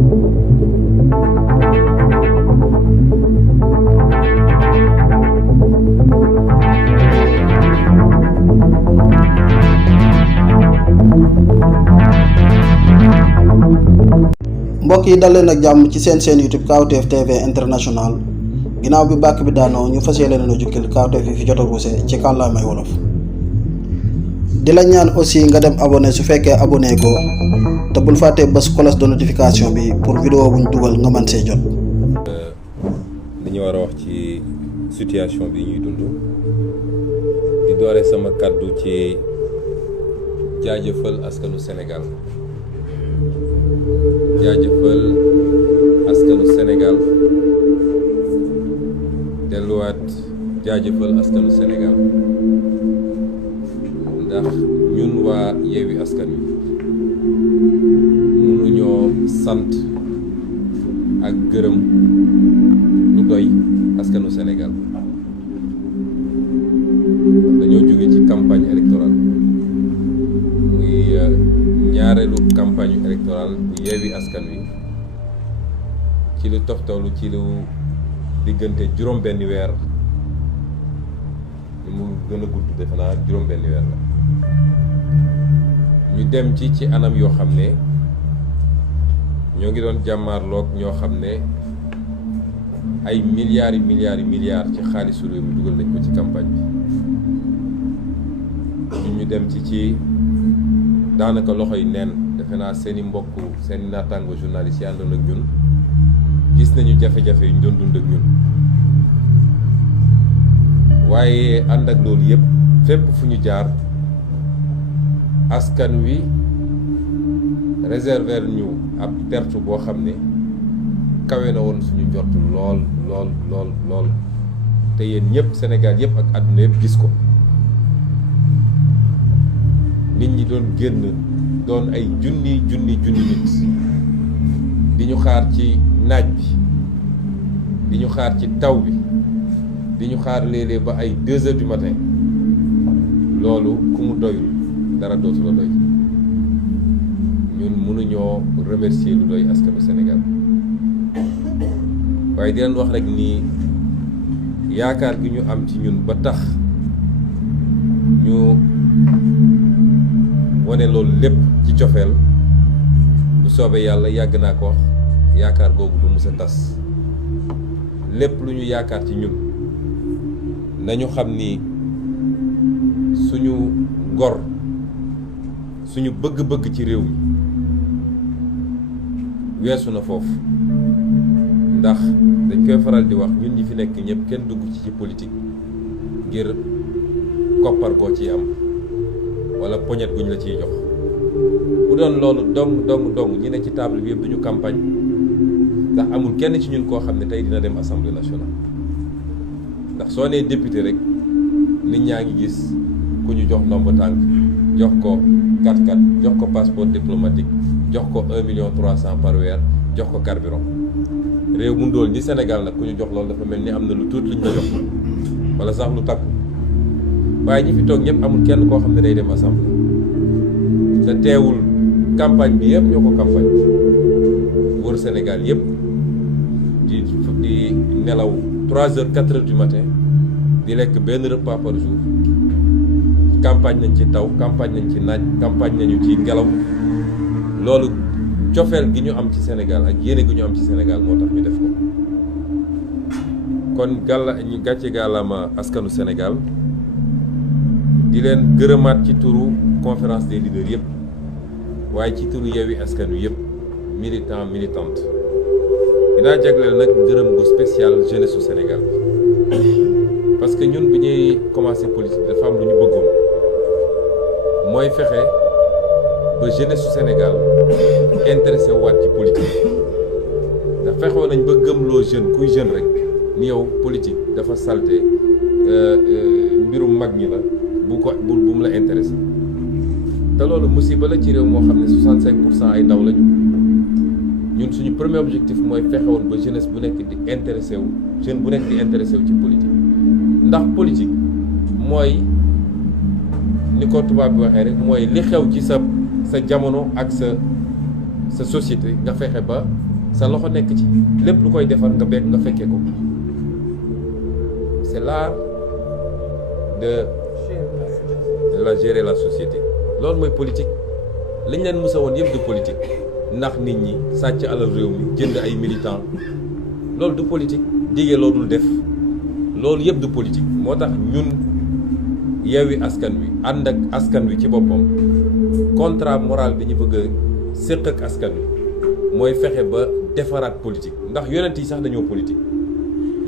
mbokk yi dal leen ak jàmm ci seen YouTube Kawtef TV International ginnaaw bi bàkk bi daanoo ñu fas yéene leen a jukkil Kawtef yi fi jot a ruuse ci kàllaamay wolof di la ñaan aussi nga dem abonné su fekkee abonné ko te bul fàttee bës cloche de notification bi pour vidéo buñ dugal nga mën see jot. li ñu war a wax ci situation bi ñuy dund di doore sama kàddu ci jaajëfal askanu Sénégal delluwaat jaajëfal askanu Sénégal ndax ñun waa Yewwi Askan Wi mënuñoo sant ak gërëm lu doy askanu Sénégal dañoo jóge ci campagne électorale muy ñaareelu campagne électorale bu Yewwi Askan Wi ci lu toftalu ci lu diggante juróom-benni weer mu gën a gudd defe naa juróom-benni weer la ñu dem ci anam yoo xam ne ñoo ngi doon jàmmaarloog ñoo xam ne ay milliards ci xaalisu réew mi dugal nañ ko ci campagne bi ñu dem ci daanaka loxoy neen defe naa seeni mbokk seeni naataango journalistes yi àndoon ak ñun gis nañu jafe-jafe yu ñu doon dund ak ñun waaye ànd ak loolu yëpp fépp fu ñu jaar askan wi réserver ñu ab tertu boo xam ne kawe na woon suñu jot lool te yéen ñëpp Sénégal yëpp ak àdduna yëpp gis ko nit ñi doon génn doon ay junni nit di ñu xaar ci naaj bi di ñu xaar ci taw bi di ñu xaar léeg-léeg ba ay 2 heures du matin loolu ku mu doyul dara dootu la doy ñun mënuñoo remercier lu doy askanu Sénégal waaye di leen wax rek ni yaakaar gi ñu am ci ñun ba tax ñu wane loolu lépp ci cofeel bu soobee yàlla yàgg naa ko wax yaakaar googu du mës a tas lépp lu ñu yaakaar ci ñun nañu xam ni suñu ngor suñu bëgg-bëgg ci réew mi weesu na foofu ndax dañ koy faral di wax ñun ñi fi nekk ñëpp kenn dugg ci politique ngir koppar goo ciy am wala poñet buñ la ciy jox bu doon loolu dong ñi ne ci table bi yëpp duñu campagne ndax amul kenn ci ñun koo xam ne tey dina dem assemblée nationale ndax soo nee député rek nit ñaa ngi gis ku ñu jox ndomb tànk jox ko 4x4 jox ko passeport diplomatique jox ko 1,300,000 par weer jox ko carburant réew mu ndóol ñi Sénégal nag ku ñu jox loolu dafa mel ni am na lu tuut luñ la jox wala sax lu takku waaye ñi fi toog ñëpp amul kenn koo xam ne day dem assemblée te teewul campagne bi yëpp ñoo ko campagne wër Sénégal yëpp di nelaw 3 heures 4 heures du matin di lekk benn repas par jour campagne nañ ci taw campagne nañ ci naaj campagne nañu ci ngelaw loolu cofeel gi ñu am ci Sénégal ak yéene gi ñu am ci Sénégal moo tax ñu def ko kon ñu gàcce gàllama askanu Sénégal di leen gërëmaat ci turu conférence des leaders yëpp waaye ci turu Yewwi Askan Wi yëpp militante dinaa jagleel nag gërëm gu spécial jeunesse su Sénégal parce que ñun bi ñuy commencé politique dafa am lu ñu bëggoon mooy fexe ba jeunesse su Sénégal intéressé waat ci politique ndax fexewoon nañ ba gëmloo kuy jeune rek ni yow politique dafa salte mbirum mag ñi la bu mu la intéressé te loolu musiba la ci réew moo xam ne 65% ay ndaw lañu ñun suñu premier objectif mooy fexewoon ba jeunesse bu nekk di intéressé wu jeune bu nekk di intéressé wu ci politique ndax politique mooy ni ko tubaab bi waxee rek mooy li xew ci sa jamono ak sa société nga fexe ba sa loxo nekk ci lépp lu koy defar nga fekkee ko. C'est l'art de gérer la société loolu mooy politique liñ leen mësa woon yëpp du politique ndax nit ñi sàcc alal réew mi jënd ay militants loolu du politique digee loo dul def loolu yëpp du politique moo tax ñun Yewwi Askan Wi ànd ak askan wi ci boppam contrat moral bi ñu bëgg a séq ak askan wi mooy fexe ba defaraat politique ndax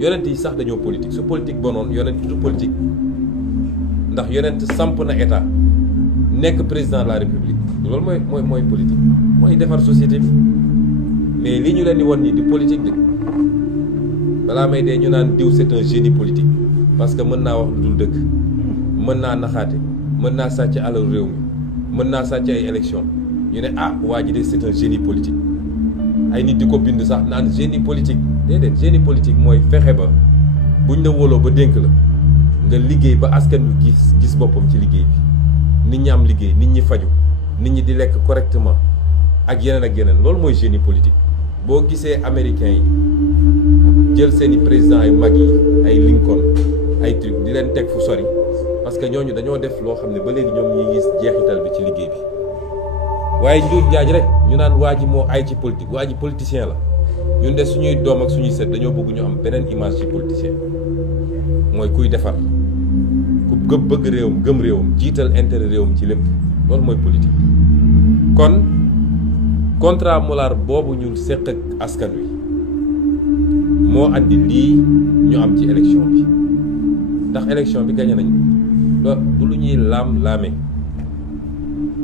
yonent yi sax dañoo politique su politique bonoon yonent du politique ndax yonent samp na état nekk président de la république loolu mooy politique mooy defar société bi mais li ñu leen di won nii di politique de balaa may dee ñu naan diw c'est un génie politique parce que mën naa wax lu dul dëgg mën naa naxaate mën naa sàcc alal réew mi mën naa sàcc ay élection ñu ne waa ji de c'est un génie politique ay nit di ko bind sax naan génie politique déedéet génie politique mooy fexe ba buñ la wóoloo ba dénk la nga liggéey ba askan wi gis boppam ci liggéey bi nit ñi am liggéey nit ñi faju nit ñi di lekk correctement ak yeneen loolu mooy génie politique. boo gisee américains yi jël seeni présidents yu mag yi ay Lincoln ay truc di leen teg fu sori parce que ñooñu dañoo def loo xam ne ba léegi ñoom ñi gis jeexital bi ci liggéey bi waaye njuuj njaaj rek ñu naan waa ji moo ay ci politique waa ji politicien la. ñun de suñuy doom ak suñuy set dañoo bëgg ñu am beneen image ci politicien mooy kuy defar ku bëgg réewam gëm réewam jiital intérêt réewam ci lépp loolu mooy politique. kon contrat moral boobu ñu seq ak askan wi moo andi lii ñu am ci élection bi ndax élection bi gagné nañ du lu ñuy laam-laame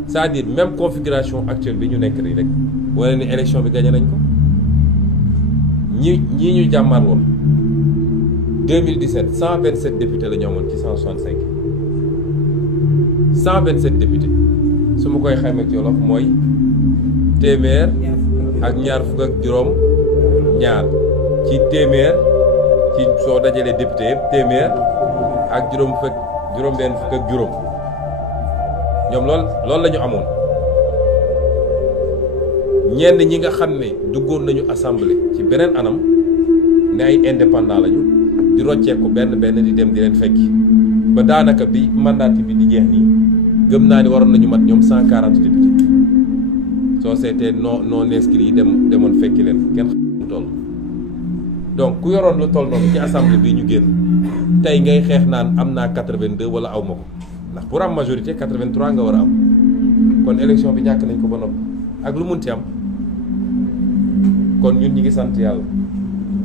c'est-à-dire même configuration actuelle bi ñu nekk nii rek wala ni élection bi gagné nañ ko. ñii ñu jàmmaar woon 2017 127 députés la ñu amoon ci 165 127 députés su ma koy xayma ci wolof mooy téeméer ak ñaar fukk ak juróom ñaar ci téeméer ci soo dajalee député yëpp téeméer ak juróom benn fukk ak juróom ñoom loolu la ñu amoon ñenn ñi nga xam ne duggoon nañu assemblée ci beneen anam ne ay indépendant lañu di rocceeku benn di dem di leen fekki ba daanaka bi mandat bi di jeex nii gëm naa ni waroon nañu mat ñoom 140 députés soo seetee non inscrits yi demoon fekki leen kenn xam toll. donc ku yoroon lu toll noonu ci assemblée bi ñu génn tey ngay xeex naan am naa 82 wala aw ma ko ndax pour am majorité 83 nga war a am kon élection bi ñàkk nañ ko ba noppi ak lu mun ci am. kon ñun ñi ngi sant yàlla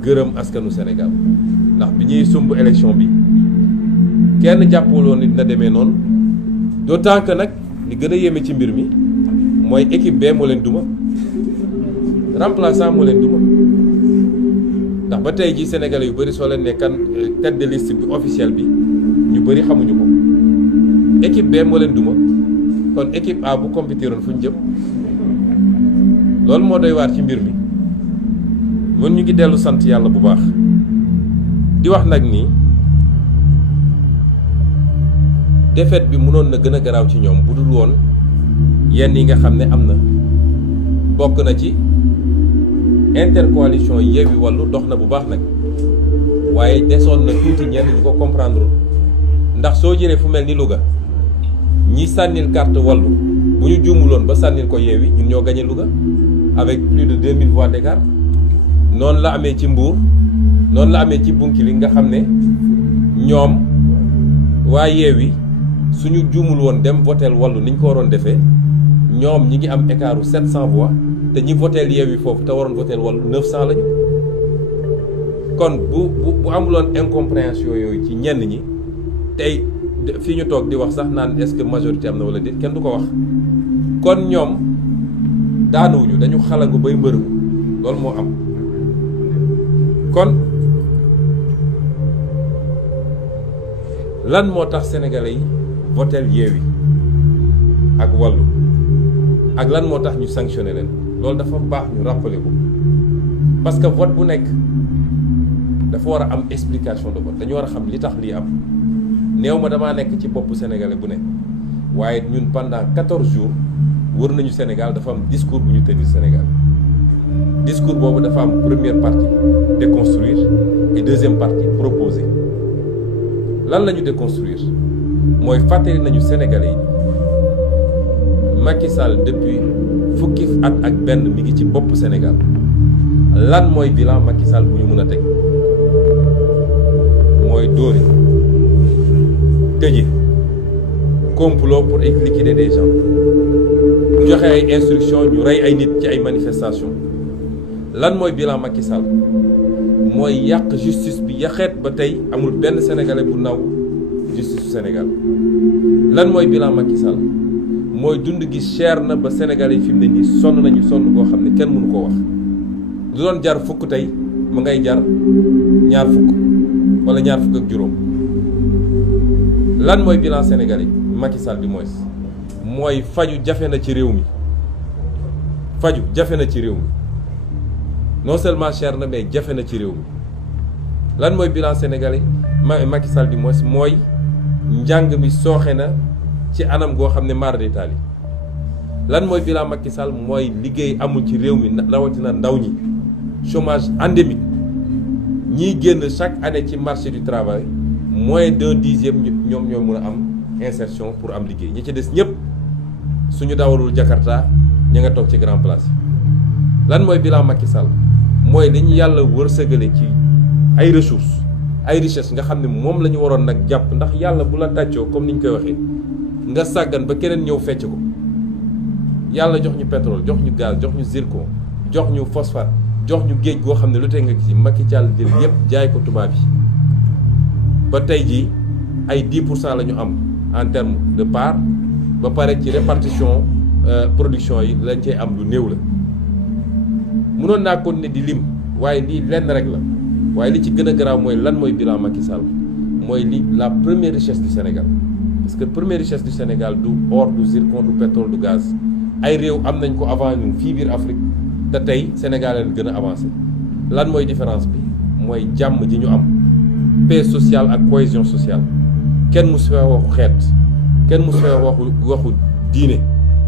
gërëm askanu Sénégal ndax bi ñuy sumb élection bi kenn jàppaloon ni dina demee noonu d'autant que nag li gën a yéeme ci mbir mi mooy équipe B moo leen duma remplaçant moo leen duma ndax ba tey jii Sénégalais yu bëri soo leen ne kan tête de liste bi officielle bi ñu bëri xamuñu ko équipe B moo leen duma kon équipe A bu compétiroon fu ñu jëm loolu moo doy waar ci mbir mi. mën ñu ngi dellu sant yàlla bu baax di wax nag ni défaite bi mënoon na gën a garaaw ci ñoom bu dul woon yenn yi nga xam ne am na bokk na ci intercoalition Yewwi Wallu dox na bu baax nag waaye desoon na tuuti ñenn ñu ko comprendre ndax soo jëlee fu mel ni Louga ñi sànnil carte Wallu bu ñu juumuloon ba sànnil ko Yewwi ñun ñoo gagné Louga avec plus de 2000 voix d'écart noonu la amee ci Mbour noonu la amee ci Bounkiling nga xam ne ñoom waa Yewwi suñu juumul woon dem voteel Wallu ni ñu ko waroon defee ñoom ñi ngi am écart u 700 voix te ñi voteel Yewwi foofu te waroon voteel Wallu 900 lañu kon bu amuloon incompréhension yooyu ci ñenn ñi tey fii ñu toog di wax sax naan est-ce que majorité am na wala déet kenn du ko wax kon ñoom daanuwuñu dañu xalangu bay mbërëgu loolu moo am kon lan moo tax sénégalais yi voteel Yewwi ak Wallu ak lan moo tax ñu sanctionné leen loolu dafa baax ñu rappeler ko parce que vote bu nekk dafa war a am explication de vote dañu war a xam li tax lii am néew ma damaa nekk ci boppu sénégalais bu ne waaye ñun pendant 14 jours wër nañu Sénégal dafa am discours bu ñu tenir Sénégal discours boobu dafa am première partie déconstruire et deuxième partie proposer lan la ñu déconstruire mooy fàttali nañu Sénégalais yi Macky Sall depuis fukki at ak benn mi ngi ci bopp Sénégal lan mooy bilan Macky Sall bu ñu mën a teg mooy dóore tëje complot pour liquider des gens joxe ay instructions ñu rey ay nit ci ay manifestations lan mooy bilan Macky Sall mooy yàq justice bi yaxeet ba tey amul benn sénégalais bu naw justice su Sénégal lan mooy bilan Macky Sall mooy dund gi cher na ba sénégalais yi fi mu ne nii sonn nañu sonn boo xam ne kenn mënu koo wax lu doon jar fukk tey mu ngay jar ñaar fukk wala ñaar fukk ak juróom lan mooy bilan sénégalais Macky Sall bi mooy faju jafe na ci réew mi faju jafe na ci réew mi non seulement cher na mais jafe na ci réew mi lan mooy bilan sénégalais Macky Sall bi mooy njàng mi sooxe na ci anam goo xam ne mara détail yi lan mooy bilan Macky Sall mooy liggéey amul ci réew mi rawatina ndaw ñi chômage endémique ñiy génn chaque année ci marché du travail moins d'un dixième ñoom ñoo mën a am insertion pour am liggéey ñi ci des ñëpp suñu dawalul Jakarta ña nga toog ci grand place lan mooy bilan Macky Sall mooy li ñu yàlla wërsëgale ci ay ressources ay richesses nga xam ne moom la ñu waroon nag jàpp ndax yàlla bu la tàccoo comme ni ñu koy waxee nga sàggan ba keneen ñëw fecc ko yàlla jox ñu pétrole jox ñu gaz jox ñu zircon jox ñu phosphate jox ñu géej goo xam ne lu tey nga ci Macky Sall jël yépp jaay ko tubaab yi ba tey jii ay 10% la ñu am en terme de part ba pare ci répartition production yi lañ cey am lu néew la mënoon naa kon ne di lim waaye lii lenn rek la waaye li ci gën a garaaw mooy lan mooy bilan Macky Sall mooy li la première richesse du Sénégal parce que première richesse du Sénégal du or du zircon du pétrole du gaz ay réew am nañ ko avant ñun fii biir Afrique te tey Sénégal leen gën a avancé lan mooy différence bi mooy jàmm ji ñu am paix sociale ak cohésion sociale kenn musu fee waxu xeet kenn musu fee waxu diine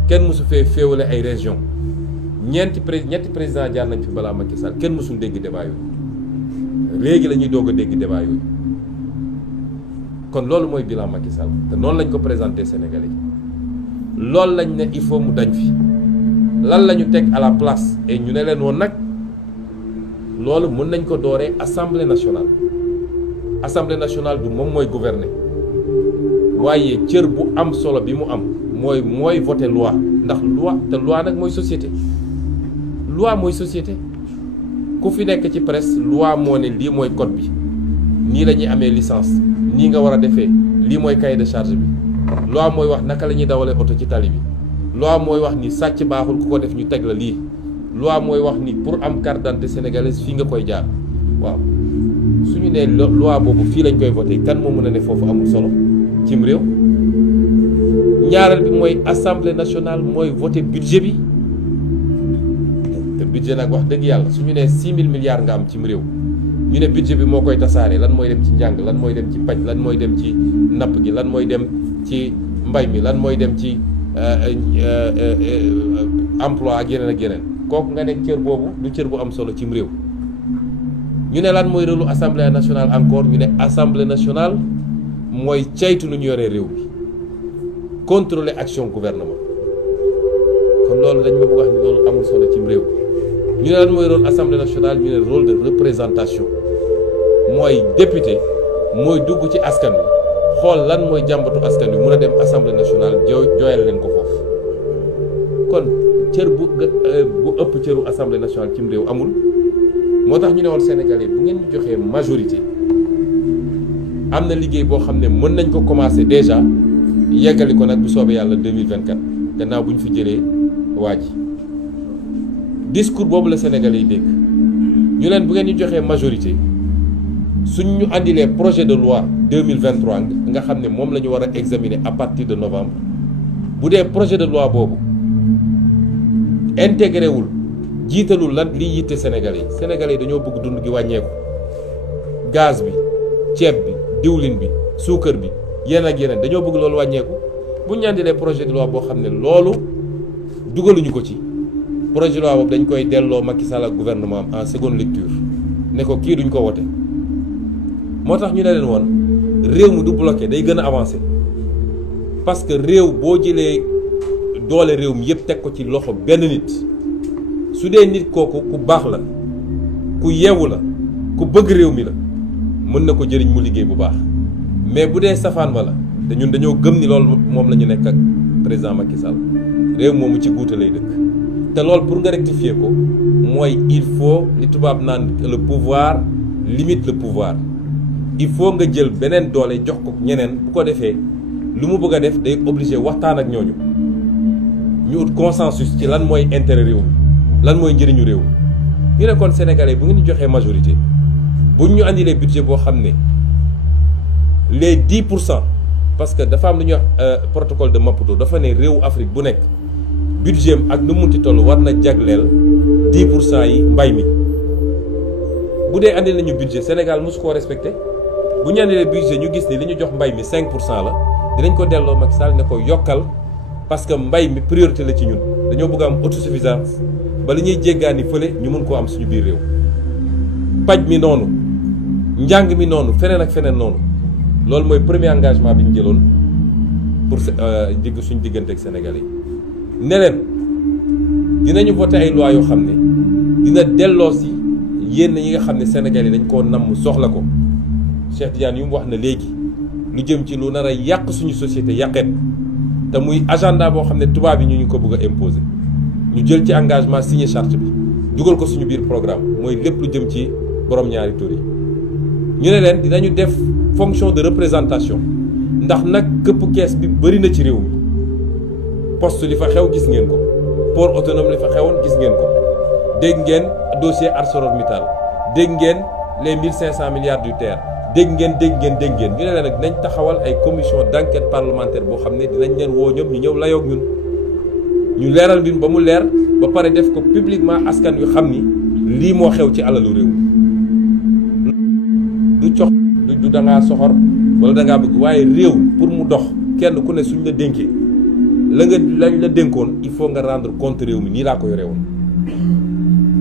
kenn musu fee féewale ay région ñetti président jaar nañ fi balaa Macky Sall kenn musul dégg débat yooyu léegi la ñuy doog a dégg débat yooyu kon loolu mooy bilan Macky Sall te noonu lañ ko présenté Sénégalais yi loolu lañ ne il faut mu dañ fi lan la ñu teg à la place et ñu ne leen woon nag loolu mën nañ ko dooree assemblée nationale du moom mooy gouverner waaye cër bu am solo bi mu am mooy voter loi ndax loi te loi nag mooy société ku fi nekk ci presse loi moo ne lii mooy code bi nii la ñuy amee licence nii nga war a defee lii mooy cahier de charge bi loi mooy wax naka la ñuy dawalee oto ci tali bi loi mooy wax ni sàcc baaxul ku ko def ñu teg la lii loi mooy wax ni pour am carte d'identité sénégalaise fii nga koy jaar waaw suñu nee loi boobu fii lañ koy voté kan moo mën a ne foofu amul solo cim réew ñaareel bi mooy assemblée nationale mooy voté budget bi te budget nag wax dëgg yàlla suñu nee 6 000 milliards nga am cim réew ñu ne budget bi moo koy tasaare lan mooy dem ci njàng lan mooy dem ci paj lan mooy dem ci napp gi lan mooy dem ci mbay mi lan mooy dem ci emploi ak yeneen kooku nga ne cër boobu du cër bu am solo cim réew ñu ne lan mooy rôle assemblée nationale encore ñu ne assemblée nationale mooy caytu lu ñu yoree réew bi contrôler action gouvernement kon loolu dañ ma bëgg wax ni loolu amul solo cim réew ñu ne lan mooy rôle assemblée nationale ñu ne rôle de représentation mooy député mooy dugg ci askan wi xool lan mooy jàmbatu askan wi mun a dem assemblée nationale jooyal leen ko foofu kon cër bu ëpp cëru assemblée nationale cim réew amul moo tax ñu ne woon Sénégalais bu ngeen ñu joxee majorité am na liggéey boo xam ne mën nañ ko commencer déjà yeggali ko nag bu soobee yàlla 2024 gannaaw bu ñu fi jëlee waa ji discours boobu la Sénégalais yi dégg ñu leen bu ngeen ñu joxee majorité suñ ñu andilee projet de loi 2023 nga xam ne moom la ñu war a examiner à partir de novembre bu dee projet de loi boobu intégré wul jiitalul lan liy yitte Sénégalais yi dañoo bëgg dund gi wàññeeku gaz bi ceeb bi diwlin bi suukar bi yeneen ak yeneen dañoo bëgg loolu wàññeeku bu ñu andilee projet de loi boo xam ne loolu dugaluñu ko ci projet de loi boobu dañ koy delloo Macky Sall ak gouvernement am en seconde lecture ne ko kii duñ ko wote moo tax ñu ne leen woon réew mi du bloqué day gën a avancé parce que réew boo jëlee doole réew mi yëpp teg ko ci loxo benn nit su dee nit kooku ku baax la ku yeewu la ku bëgg réew mi la mën na ko jëriñ mu liggéey bu baax mais bu dee safaan ba la te ñun dañoo gëm ni loolu moom la ñu nekk ak président Macky Sall réew moomu ci guute lay dëkk te loolu pour nga rectifier ko mooy il faut li tubaab naan le pouvoir limite le pouvoir il faut nga jël beneen doole jox ko ñeneen bu ko defee lu mu bëgg a def day obligé waxtaan ak ñooñu ñu ut consensus ci lan mooy intérêt réew mi lan mooy njëriñu réew mi ñu ne kon sénégalais bu ngeen ñu joxee majorité buñ ñu andilee budget boo xam ne les 10% parce que dafa am lu ñuy wax protocole de Maputo dafa ne réewu Afrique bu nekk budget ak nu munti toll war na jagleel 10% yi mbay mi bu dee andi nañu budget Sénégal mosu koo respecté bu ñu andilee budget ñu gis ni li ñu jox mbay mi 5% la dinañ ko delloo Macky Sall ne ko yokkal parce que mbay mi priorité la ci ñun dañoo bëgg am autosuffisance ba li ñuy jéggaani fële ñu mun koo am suñu biir réew paj mi noonu njàng mi noonu feneen ak feneen noonu loolu mooy premier engagement bi ñu jëloon pour digg suñu diggante ak Sénégalais yi ne leen dinañu voté ay loi yoo xam ne dina delloo si yéen yi nga xam ne Sénégalais yi dañ koo namm soxla ko Cheikh Tidiane yu mu wax na léegi lu jëm ci lu nar a yàq suñu société yàqeet te muy agenda boo xam ne tubaab yi ñu ngi ko bëgg a imposer ñu jël ci engagement signé charte bi dugal ko suñu biir programme mooy lépp lu jëm ci borom ñaari tur yi ñu ne leen dinañu def fonction de représentation ndax nag këpp kees bi bëri na ci réew mi poste li fa xew gis ngeen ko port autonome li fa xewoon gis ngeen ko dégg ngeen dossier ArcelorMittal dégg ngeen les 1500 milliards du TER dégg ngeen ñu ne leen nag dinañ taxawal ay commission d'enquête parlementaire boo xam ne dinañ leen woo ñoom ñu ñëw layoog ñun ñu leeral mbir ba mu leer ba pare def ko publiquement askan wi xam ni lii moo xew ci alalu réew du cox du da ngaa soxor wala da ngaa bëgg waaye réew pour mu dox kenn ku ne suñ la dénkee lañ la dénkoon il faut nga rendre compte réew mi nii laa ko yore woon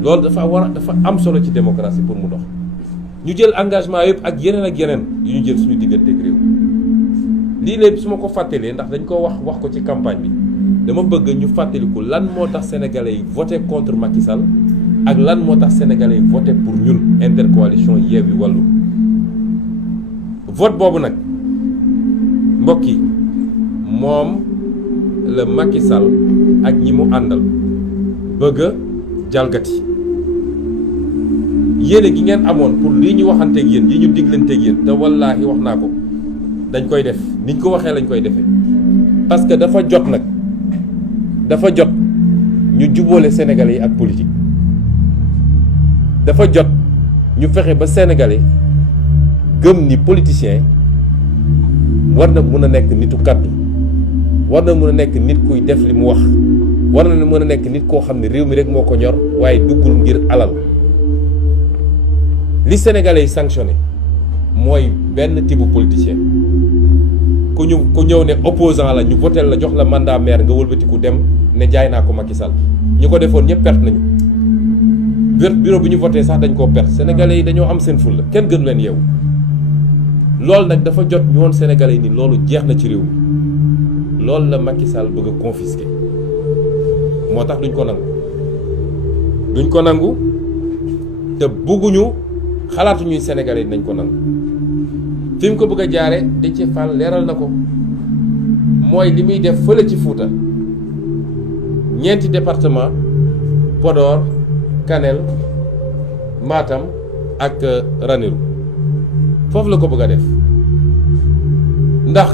loolu dafa am solo ci démocratie pour mu dox ñu jël engagement yëpp ak yeneen yu ñu jël suñu digganteeg réew lii lépp su ma ko fàttalee ndax dañ ko wax ko ci campagne bi dama bëgg ñu fàttaliku lan moo tax sénégalais yi voté contre Macky Sall ak lan moo tax sénégalais yi voté pour ñun intercoalition Yewwi Wallu vote boobu nag mbokk yi moom la Macky Sall ak ñi mu àndal bëgg a jalgati yéene gi ngeen amoon pour lii ñu waxanteeg yéen yi ñu diglanteeg yéen te wallaahi wax naa ko dañ koy def niñ ko waxee lañ koy defee parce que dafa jot nag dafa jot ñu jubóole sénégalais yi ak politique dafa jot ñu fexe ba sénégalais gëm ni politicien war na mën a nekk nitu kàddu war na mën a nekk nit kuy def li mu wax war na mën a nekk nit koo xam ne réew mi rek moo ko ñor waaye duggul ngir alal li sénégalais yi sanctionné mooy benn type politicien ku ñëw ne opposant la ñu votel la jox la mandat maire nga wëlbatiku dem ne jaay naa ko Macky Sall ñi ko defoon ñëpp perte nañu bureau bi ñu voté sax dañ koo perte sénégalais yi dañoo am seen fulla kenn gënu leen yeewu loolu nag dafa jot ñu woon sénégalais yi ni loolu jeex na ci réew mi loolu la Macky Sall bëgg a confisquer moo tax duñ ko nangu te bugguñu xalaatuñuy sénégalais yi nañ ko nangu fi mu ko bëgg a jaare Déthié Fall leeral na ko mooy li muy def fële ci Fuuta ñeenti département Podor Kanel Matam ak Ranérou foofu la ko bëgg a def ndax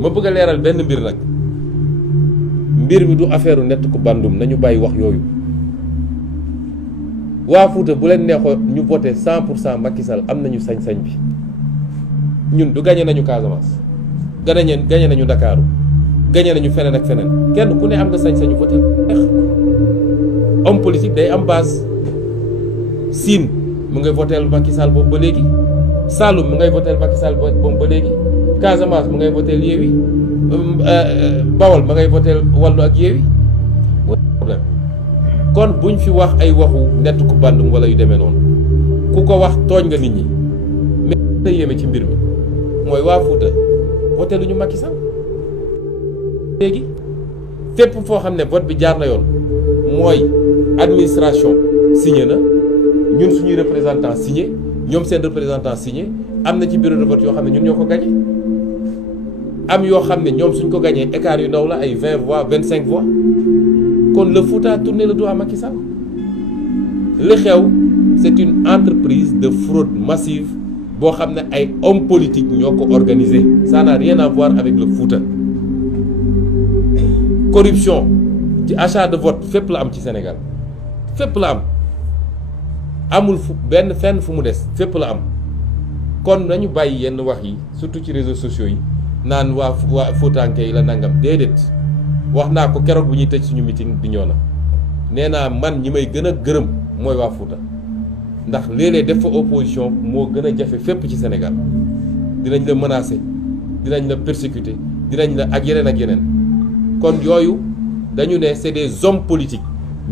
ma bëgg a leeral benn mbir nag mbir mi du affaire u nett ku bandum nañu bàyyi wax yooyu waa Fuuta bu leen neexoo ñu voté 100% Macky Sall am nañu sañ-sañ bi ñun du gagné nañu Casamance gagné nañu Ndakaaru gagné nañu feneen ak feneen kenn ku ne am nga sañ-sañu voté homme politique day am base Sine mu ngay voté Macky Sall boobu ba léegi Saloum mu ngay voté Macky Sall boobu ba léegi Casamance mu ngay voté Yewwi Bawol ma ngay voté Wallu ak Yewwi kon buñ fi wax ay waxu nett ku bandum wala yu demee noonu ku ko wax tooñ nga nit ñi mais la yéeme ci mbir mi mooy waa Fouta voté lu ñu Macky Sall léegi fépp foo xam ne vote bi jaar na yoon mooy administration signé na ñun suñuy représentant signé ñoom seen représentant signé am na ci bureau de vote yoo xam ne ñun ñoo ko gagné am yoo xam ne ñoom suñ ko gagné écart yu ndaw la ay 20 voix 25 voix kon le Fouta a tourné le dos à Macky Sall li xew c'est une entreprise de fraude massive boo xam ne ay hommes politiques ñoo ko organisé ça n'a rien à voir avec le Fouta corruption ci achat de vote fépp la am ci Sénégal fépp la am amul benn fenn fu mu des fépp la am kon nañu bàyyi yenn wax yi surtout ci réseaux sociaux yi naan waa Foutanké yi la nangam déedéet wax naa ko keroog bu ñuy tëj suñu meeting bi ñoo na nee naa man ñi may gën a gërëm mooy waa Fouta ndax léeg-léeg def fa opposition moo gën a jafe fépp ci Sénégal dinañ la menacer dinañ la persécuter dinañ la ak yeneen kon yooyu dañu ne c'est des hommes politiques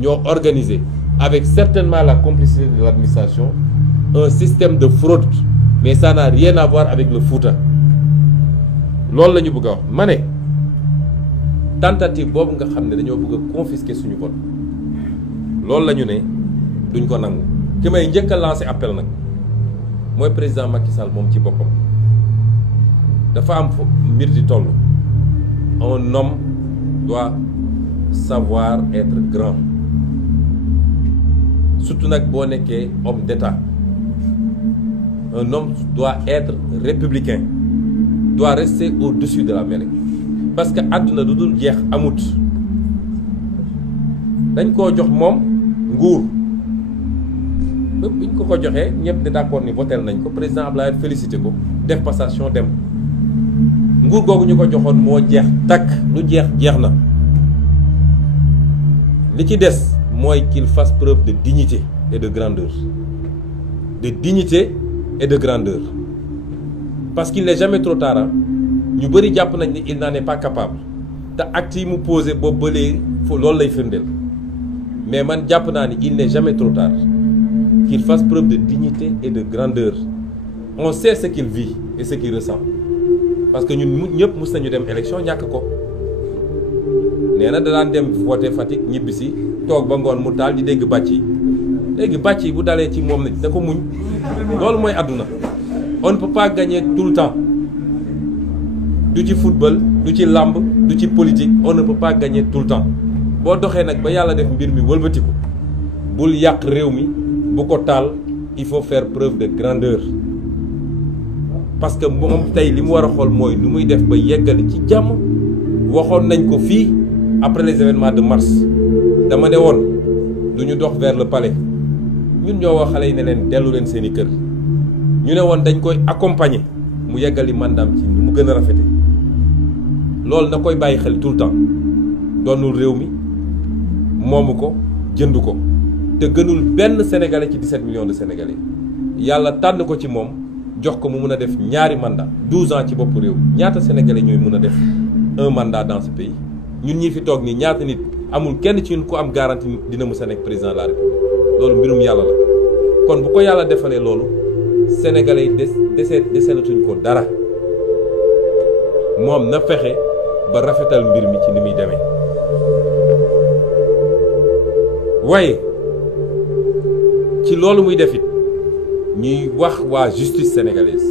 ñoo organisé avec certainement la complicité de l'administration un système de fraude mais ça n'a rien à voir avec le Fouta loolu la ñu bëgg a wax ma ne tentative boobu nga xam ne dañoo bëgg a confisquer suñu vote loolu la ñu ne duñ ko nangu ki may njëkk a lancer appel nag mooy président Macky Sall moom ci boppam dafa am mbir di toll un homme doit savoir être grand surtout nag boo nekkee homme d'État un homme doit être républicain doit rester au-dessus de la mêlée parce que àdduna du dul jeex amut dañ koo jox moom nguur bépp biñ ko joxee ñëpp ne d'accord ni votel nañ ko président Abdoulaye félicité ko def passation dem nguur googu ñu ko joxoon moo jeex takk lu jeex na li ci des mooy qu'il fasse preuve de dignité et de grandeur parce qu'il n'est jamais trop tard ñu bëri jàpp nañ ni il n'en est pas capable te acte yi mu posé boobu ba léegi loolu lay firndeel mais man jàpp naa ni il n'est jamais trop tard qu'il fasse preuve de dignité et de grandeur on sait ce qu'il vit et ce qu'il ressent parce que ñun ñëpp mus nañu dem élection ñàkk ko nee na da daan dem voté Fatick ñibbisi toog ba ngoon mu taal di dégg bàcc yi léegi bàcc yi bu dalee ci moom nit da ko muñ loolu mooy àdduna on ne peut pas gagner tout le temps du ci football du ci làmb du ci politique on ne peut pas gagner tout le temps boo doxee nag ba yàlla def mbir mi wëlbatiku bul yàq réew mi bu ko taal il faut faire preuve de grandeur parce que moom tey li mu war a xool mooy nu muy def ba yeggali ci jàmm waxoon nañ ko fii après les événements de mars dama ne woon du ñu dox vers le palais ñun ñoo wax xale yi ne leen dellu leen seeni kër ñu ne woon dañ koy accompagner mu yeggali mandaam ci mu gën a rafete loolu na koy bàyyi xel tout le temps doonul réew mi moomu ko jënd ko te gënul benn sénégalais ci 17 millions de sénégalais yàlla tànn ko ci moom jox ko mu mun a def ñaari mandat 12 ans ci bopp réew ñaata sénégalais ñooy mun a def un mandat dans ce pays ñun ñi fi toog nii ñaata nit amul kenn ci ñun ku am garantie dina mës a nekk président de la république loolu mbirum yàlla la kon bu ko yàlla defalee loolu sénégalais yi deselatuñ ko dara moom na fexe ba rafetal mbir mi ci ni muy demee waaye ci loolu muy def it ñuy wax waa justice sénégalaise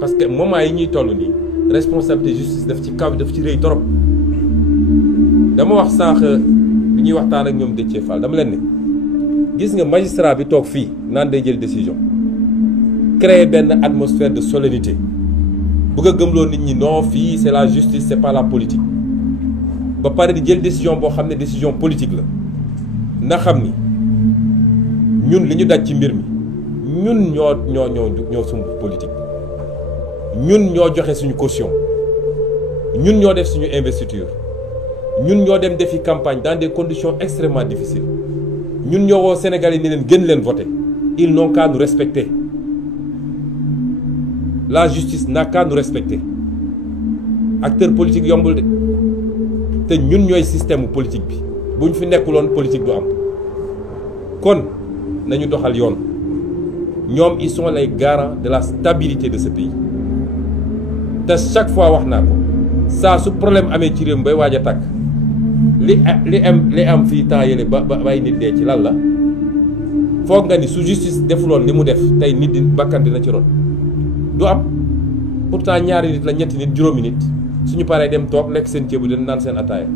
parce que moment yi ñuy toll nii responsabilité justice daf ci kaw daf ci rëy torop dama wax sànq bi ñuy waxtaan ak ñoom Déthié Fall dama leen ne gis nga magistrat bi toog fii naan day jël décision créer benn atmosphère de solennité bëgg a gëmloo nit ñi non fii c'est la justice c'est pas la politique ba pare di jël décision boo xam ne décision politique la na xam ni ñun li ñu daj ci mbir mi ñun ñoo sumb politique ñun ñoo joxe suñu caution ñun ñoo def suñu investiture ñun ñoo dem defi campagne dans des conditions extrêmement difficiles ñun ñoo woo Sénégal yi ni leen gën leen voter ils n'ont qu'à nous respecter la justice n'a qu'à nous respecter acteur politique yombul de te ñun ñooy système politique bi buñ fi nekkuloon politique du am kon nañu doxal yoon ñoom ils sont les garants de la stabilité de ce pays te chaque fois wax naa ko saa su problème amee ci réew mi bay waaj a tàkk li am fii temps yële ba bay nit dee ci lan la foog nga ni su justice defuloon li mu def tey nit di bakkan dina ci ron du am pourtant ñaari nit la ñetti nit juróomi nit suñu paree dem toog lekk seen ceebu den naan seen ataaya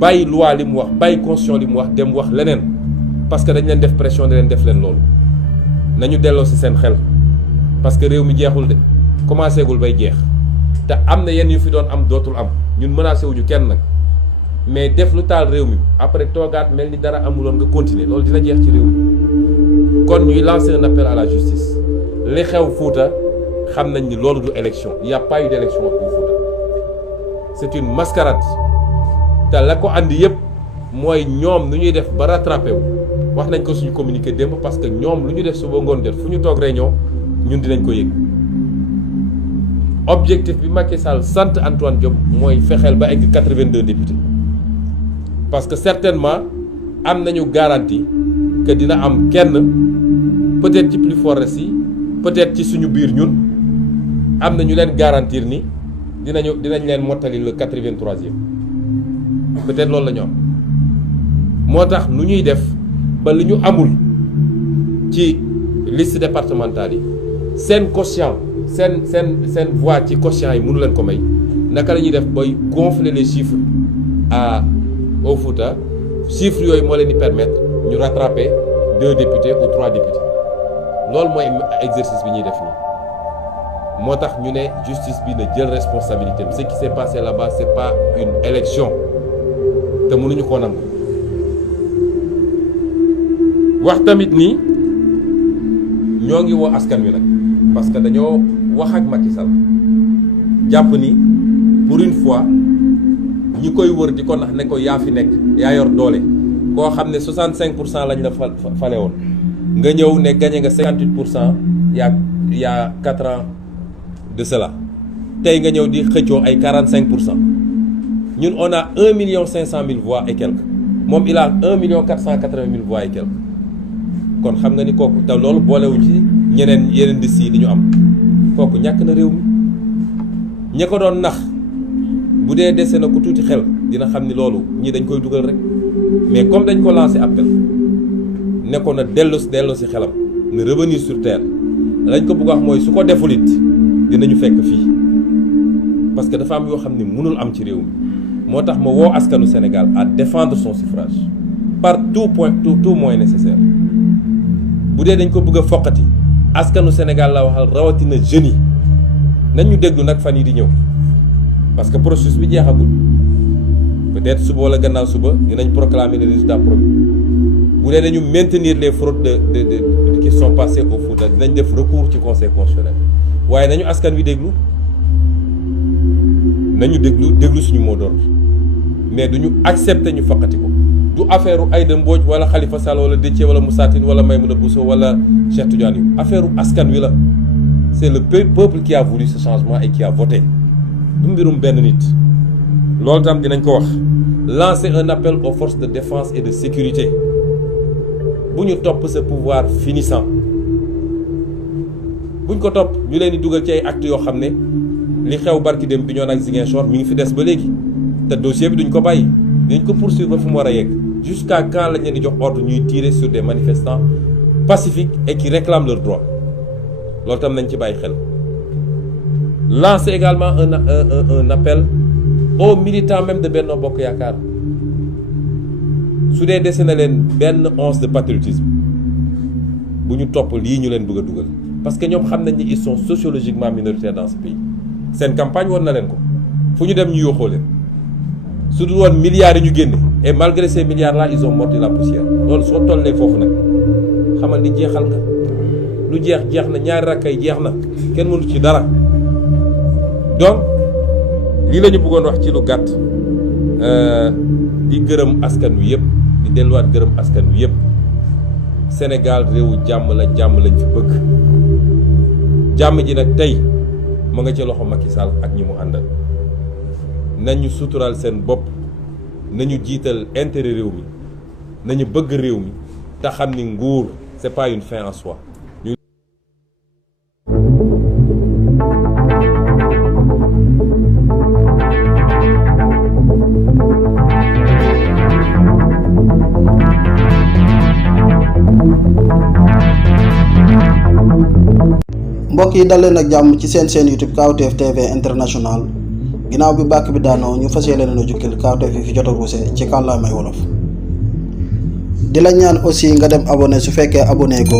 bàyyi loi li mu wax bàyyi constitution li mu wax dem wax leneen parce que dañ leen def pression di leen def leen loolu nañu delloo si seen xel parce que réew mi jeexul de commencé gul bay jeex te am na yenn yu fi doon am dootul am ñun menacé wuñu kenn nag mais def lu taal réew mi après toogaat mel ni dara amuloon nga continuer loolu dina jeex ci réew mi kon ñuy lancer un appel à la justice li xew Fouta xam nañ ni loolu du élection il y a pas eu d'élection au Fouta c'est une mascarade te la ko andi yëpp mooy ñoom nu ñuy def ba rattrapé wu wax nañ ko suñu communiqué démb parce que ñoom lu ñu def suba ngoon jot fu ñu toog réunion ñun dinañ ko yëg objectif bi Macky Sall sant Antoine Diome mooy fexeel ba egg 82 députés parce que certainement am nañu garantie que dina am kenn peut-être ci plus forest yi peut-être ci suñu biir ñun am na ñu leen garantir ni dinañ leen mottali le 83e peut-être loolu la ñu am moo tax nu ñuy def ba li ñu amul ci liste départementale yi seen quotient seen voix ci quotient yi mënu leen ko may naka la ñuy def bay gonfler les chiffres au Fouta chiffres yooyu moo leen di permettre ñu rattraper 2 députés ou 3 députés loolu mooy exercice bi ñuy def nii moo tax ñu ne justice bi na jël responsabilité ce qui s'est passé là-bas c'est pas une élection te mënuñu koo nangu wax tamit ni ñoo ngi woo askan wi nag parce que dañoo wax ak Macky Sall jàpp ni pour une fois ñi koy wër di ko nax ne ko yaa fi nekk yaa yor doole koo xam ne 65% lañ la fale woon nga ñëw ne gagné nga 58% y a 4 ans de cela tey nga ñëw di xëccoo ay 45%. ñun on a 1,5 million voix et quelques moom il a 1,480,000 voix et quelques kon xam nga ni kooku te loolu boolewuñ ci yeneen dis yi li ñu am kooku ñàkk na réew mi ña ko doon nax bu dee dese na ku tuuti xel dina xam ni loolu ñii dañ koy dugal rek mais comme dañ ko lancé appel ne ko na dellu si xelam ne revenir sur terre lañ ko bëgg wax mooy su ko deful it dinañu fekk fii parce que dafa am yoo xam ne mënul am ci réew mi moo tax ma woo askanu Sénégal à défendre son suffrage par tout moyen nécessaire bu dee dañ ko bëgg a foqati askanu Sénégal la waxal rawatina jeunes yi nañ ñu déglu nag fan yi di ñëw parce que processus bi jeexagul peut-être suba wala gannaaw suba dinañ proclamer les résultats bu dee dañu maintenir les fraudes de qui sont passées au Fouta dinañ def recours ci conseil constitutionnel waaye nañu askan wi déglu déglu suñu mot d'ordre mais duñu accepter ñu foqati ko du affaire Aïda Mbodj wala Khalifa Sall wala Déthié wala Moussa Tine wala Maïmouna Bousso wala Cheikh Tidiane Youm affaire askan wi la c'est le peuple qui a voulu ce changement et qui a voté du mbirum benn nit loolu tam dinañ ko wax lancer un appel aux forces de défense et de sécurité bu ñu topp ce pouvoir finissant buñ ko topp ñu leen di dugal ci ay actes yoo xam ne li xew barki dem bi ñoon ak Ziguinchor mi ngi fi des ba léegi te dossier bi duñ ko bàyyi dañ ko poursuivre ba fu mu war a yegg jusqu'à quand lañ leen di jox ordre ñuy tirer sur des manifestants pacifiques et qui réclament leurs droits loolu tam nañ ci bàyyi xel lancer également un appel aux militants même de Benno Bokk Yaakaar su dee dese na leen benn once de patriotisme bu ñu topp lii ñu leen bëgg a dugal parce que ñoom xam nañ ni ils sont sociologiquement minoritaires dans ce pays seen campagne woon na leen ko fu ñu dem ñu yóoxoo leen su dul woon milliards yi ñu génne et malgré ces milliards là ils ont mordu la poussière loolu soo tollee foofu nag xamal ni jeexal nga lu jeex na ñaari rakkay jeex na kenn mënu ci dara donc lii la ñu bëggoon wax ci lu gàtt di gërëm askan wi yëpp di delluwaat gërëm askan wi yëpp Sénégal réewu jàmm lañ fi bëgg jàmm ji nag tey mu nga ci loxo Macky Sall ak ñi mu àndal nañu suturaal seen bopp nañu jiital intérêt réew mi nañu bëgg réew mi te xam ni nguur c'est pas une fin en soi. mbokk yi dal leen ak jàmm ci seen YouTube Kawtef TV International ginnaaw bi bàkk bi daanoo ñu fas yéene leen a jukkil kawteef yi fi jot a ruuse ci kàllaamay wolof di la ñaan aussi nga dem abonné su fekkee abonné ko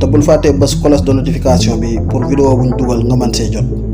te bul fàtte bës cloche de notification bi pour vidéo buñ dugal nga mën see jot.